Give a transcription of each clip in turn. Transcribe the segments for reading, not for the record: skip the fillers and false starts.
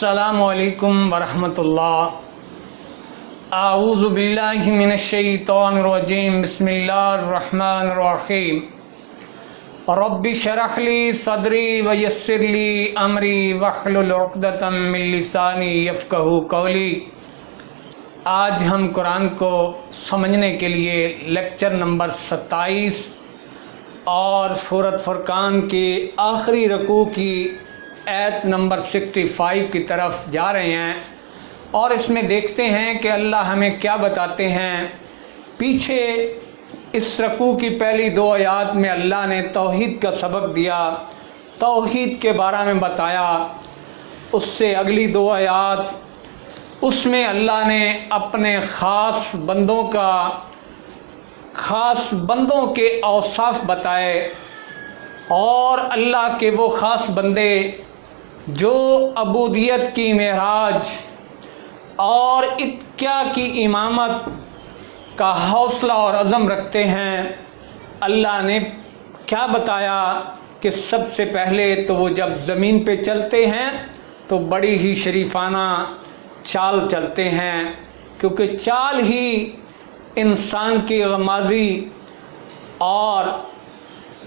अस्सलामु अलैकुम वरहमतुल्लाह। आऊज़ु बिल्लाहि मिनश्शैतानिर रजीम। बिस्मिल्लाहिर्रहमानिर्रहीम। रब्बि शरह ली सदरी व यस्सिर ली अमरी वहलुल उक़दतम मिन लिसानी यफ़क़हू क़ौली। आज हम कुरान को समझने के लिए लेक्चर नंबर 27 और सूरत फुरक़ान की आखिरी रकू की आयत नंबर 65 की तरफ जा रहे हैं और इसमें देखते हैं कि अल्लाह हमें क्या बताते हैं। पीछे इस रकू की पहली 2 आयत में अल्लाह ने तौहीद का सबक दिया, तौहीद के बारे में बताया। उससे अगली 2 आयत उसमें अल्लाह ने अपने ख़ास बंदों के औसाफ बताए और अल्लाह के वो ख़ास बंदे जो अबूदियत की महराज और इत्क़ा की इमामत का हौसला और अज़म रखते हैं। अल्लाह ने क्या बताया कि सबसे पहले तो वो जब ज़मीन पे चलते हैं तो बड़ी ही शरीफाना चाल चलते हैं, क्योंकि चाल ही इंसान की गमाज़ी और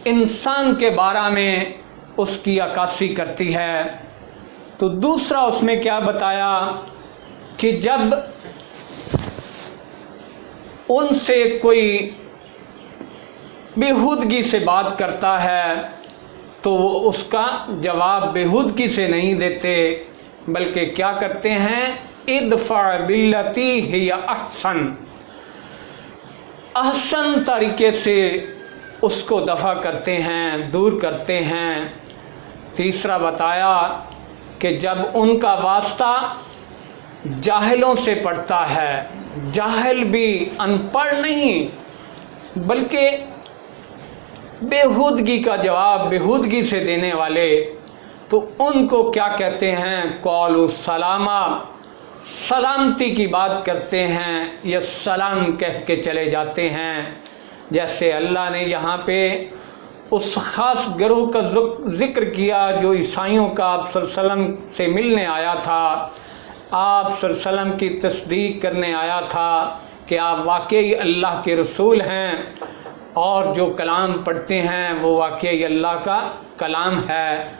इंसान के बारे में उसकी अक्कासी करती है। तो दूसरा उसमें क्या बताया कि जब उनसे कोई बेहूदगी से बात करता है तो वो उसका जवाब बेहूदगी से नहीं देते, बल्कि क्या करते हैं, इदफ़ा बिल्लती हिया अहसन, अहसन तरीके से उसको दफ़ा करते हैं, दूर करते हैं। तीसरा बताया कि जब उनका वास्ता जाहिलों से पड़ता है, जाहिल भी अनपढ़ नहीं बल्कि बेहूदगी का जवाब बेहूदगी से देने वाले, तो उनको क्या कहते हैं, कौलु सलामा, सलामती की बात करते हैं या सलाम कह के चले जाते हैं। जैसे अल्लाह ने यहाँ पे उस ख़ास गिरोह का ज़िक्र किया जो ईसाइयों का आप सल्लल्लाहु अलैहि वसल्लम से मिलने आया था, आप सल्लल्लाहु अलैहि वसल्लम की तस्दीक करने आया था कि आप वाकई अल्लाह के रसूल हैं और जो कलाम पढ़ते हैं वो वाकई अल्लाह का कलाम है।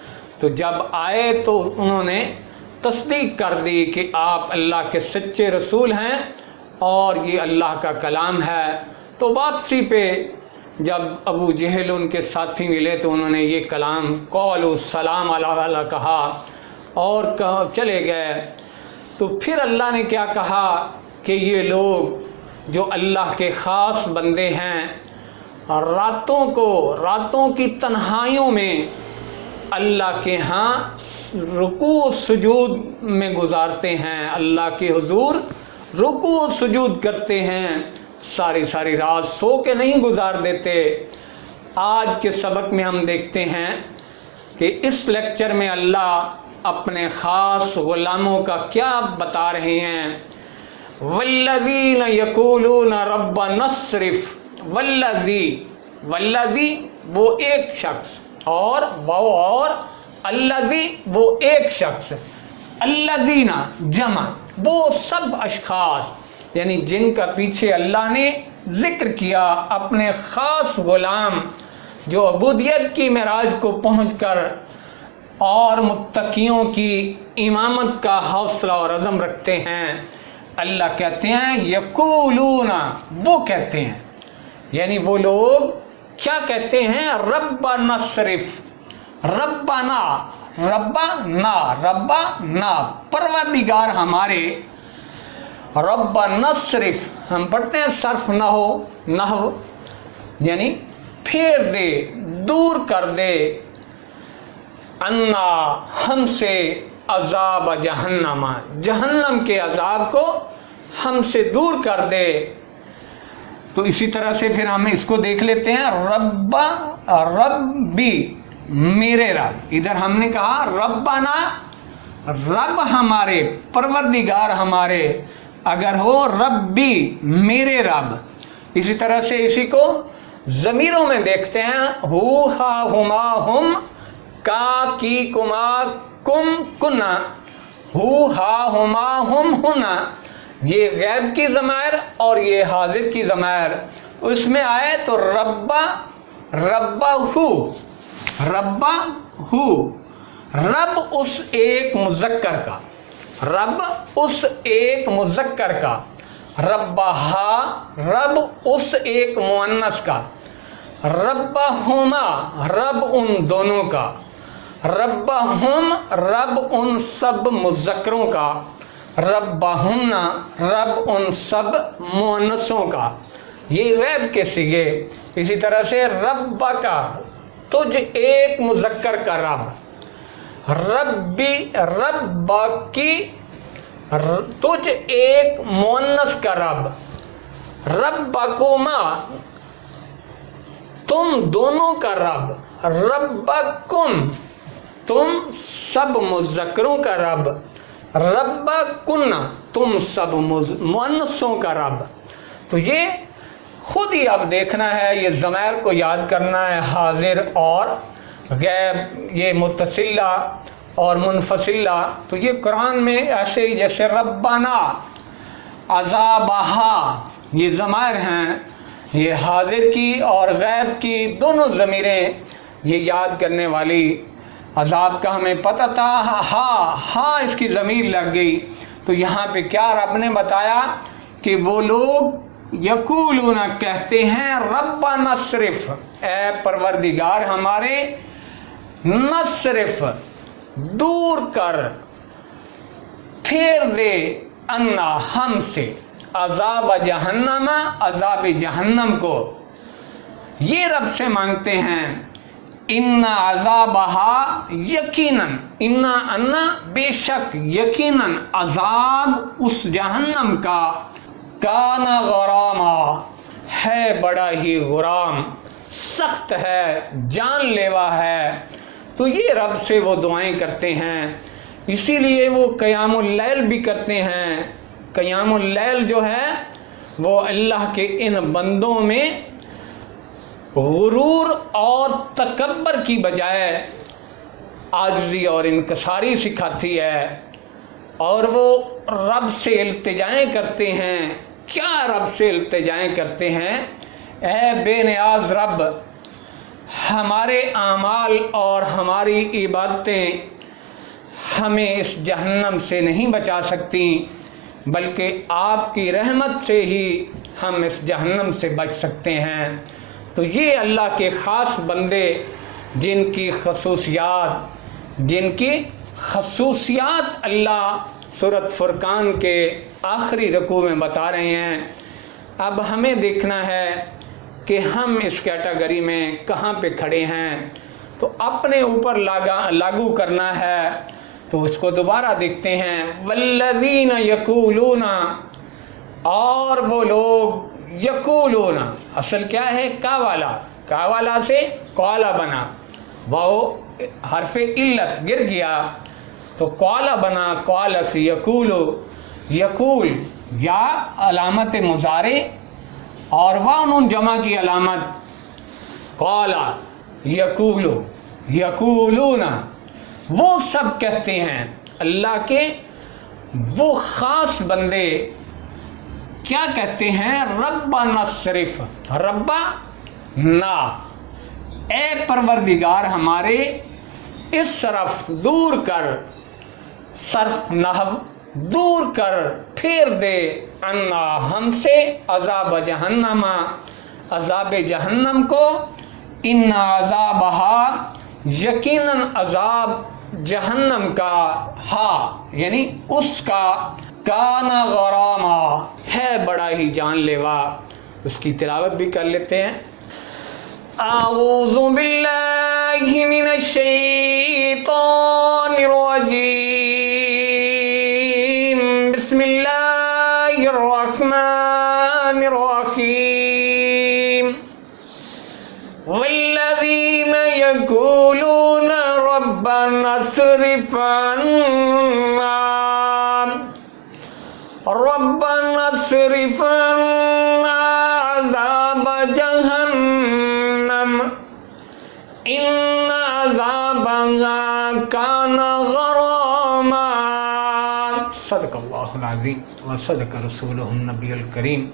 तो जब आए तो उन्होंने तस्दीक कर दी कि आप अल्लाह के सच्चे रसूल हैं और ये अल्लाह का कलाम है। तो वापसी पे जब अबू जहल उनके साथी मिले तो उन्होंने ये कलाम कौलु सलाम अला कहा और चले गए। तो फिर अल्लाह ने क्या कहा कि ये लोग जो अल्लाह के ख़ास बंदे हैं रातों की तन्हाइयों में अल्लाह के यहाँ रुकू सुजूद में गुजारते हैं, अल्लाह के हुजूर रुकू सुजूद करते हैं, सारी रात सो के नहीं गुजार देते। आज के सबक में हम देखते हैं कि इस लेक्चर में अल्लाह अपने ख़ास ग़ुलामों का क्या बता रहे हैं। वल्लज़ीन यक़ूलून रब्बना स्रिफ़, वल्लज़ी वो एक शख्स और अल्लज़ी वो एक शख्स, अल्लज़ीना जमा वो सब अशख़ास, यानी जिनका पीछे अल्लाह ने ज़िक्र किया अपने ख़ास ग़ुलाम जो अबूदियत की महराज को पहुंचकर और मुत्तकियों की इमामत का हौसला और अज़म रखते हैं। अल्लाह कहते हैं यक़ूलूना, वो कहते हैं, यानी वो लोग क्या कहते हैं, रब्बना स्रिफ़, रब्बना परवरदिगार हमारे, रब्बना स्रिफ़ हम पढ़ते हैं सर्फ नहव यानी फेर दे, दूर कर दे, अन्ना हमसे अज़ाब जहन्नम के अज़ाब को हमसे दूर कर दे। तो इसी तरह से फिर हम इसको देख लेते हैं, रब्बी मेरे रब, इधर हमने कहा रब्बना रब हमारे, परवरदिगार हमारे, अगर हो रब्बी मेरे रब। इसी तरह से इसी को ज़मीरों में देखते हैं, हु हा हुमा हुम, का की कुमा कुम कुन्ना, ہو ہا ہما ہم ہنا، یہ غیب کی ضمائر اور یہ حاضر کی ضمائر اس میں آئے تو ربا ربا ہو، ربا ہو، رب اس ایک مذکر کا، رب اس ایک مذکر کا، ربہا رب اس ایک مؤنث کا، ربہما رب ان دونوں کا، ربہم رب ان سب مذکروں کا، ربہن رب ان سب مؤنثوں کا، یہ غیب کے صیغے۔ اسی طرح سے ربک تجھ ایک مذکر کا رب، ربی ربکی تجھ ایک مؤنث کا رب، ربکما تم دونوں کا رب، ربکم تم سب مذکروں کا رب، ربکن تم سب مؤنثوں کا رب۔ تو یہ خود ہی اب دیکھنا ہے، یہ ضمائر کو یاد کرنا ہے، حاضر اور غیب، یہ متصلہ اور منفصلہ۔ تو یہ قرآن میں ایسے ہی جیسے ربنا، عذابہا، یہ ضمائر ہیں، یہ حاضر کی اور غیب کی دونوں ضمیریں یہ یاد کرنے والی۔ عذاب کا ہمیں پتہ تھا، ہاں اس کی ضمیر لگ گئی، تو یہاں پہ کیا رب نے بتایا کہ وہ لوگ یقولون کہتے ہیں ربنا صرف، اے پروردگار ہمارے، نصرف دور کر، پھیر دے، انا ہم سے، عذاب جہنم عذاب جہنم کو۔ یہ رب سے مانگتے ہیں، ان عذابہا یقیناً، انا بے شک، یقیناً عذاب اس جہنم کا، کان غراما ہے بڑا ہی غرام، سخت ہے، جان لیوا ہے۔ تو یہ رب سے وہ دعائیں کرتے ہیں، اسی لیے وہ قیام اللیل بھی کرتے ہیں۔ قیام اللیل جو ہے وہ اللہ کے ان بندوں میں غرور اور تکبر کی بجائے عاجزی اور انکساری سکھاتی ہے، اور وہ رب سے التجائیں کرتے ہیں۔ کیا رب سے التجائیں کرتے ہیں؟ اے بے نیاز رب، ہمارے اعمال اور ہماری عبادتیں ہمیں اس جہنم سے نہیں بچا سکتی، بلکہ آپ کی رحمت سے ہی ہم اس جہنم سے بچ سکتے ہیں۔ تو یہ اللہ کے خاص بندے جن کی خصوصیات اللہ سورۃ فرقان کے آخری رکوع میں بتا رہے ہیں۔ اب ہمیں دیکھنا ہے کہ ہم اس کیٹیگری میں کہاں پہ کھڑے ہیں، تو اپنے اوپر لاگو کرنا ہے۔ تو اس کو دوبارہ دیکھتے ہیں، والذین یقولون، اور وہ لوگ، یقولون اصل کیا ہے؟ کا والا سے قالا بنا، وہ حرف علت گر گیا تو قالا بنا، قالا سے یقول یا علامت مضارع اور واو جمع کی علامت، قالا یقولون وہ سب کہتے ہیں۔ اللہ کے وہ خاص بندے کیا کہتے ہیں؟ ربنا صرف، ربا نا، اے پروردگار ہمارے، اس طرف دور کر، صرف نحو دور کر، پھیر دے، انا ہم سے، عذاب جہنم عذاب جہنم کو، ان عذابہا یقیناً عذاب جہنم کا، یعنی اس کا، کان غراما ہے بڑا ہی جان لیوا۔ اس کی تلاوت بھی کر لیتے ہیں۔ اعوذ باللہ من الشیطان الرجیم، بسم اللہ الرحمن الرحیم، والذین یقولون ربنا اصرف عنا عذاب جہنم ان عذابها کان غراما العظیم و صدق رسولہ النبی الکریم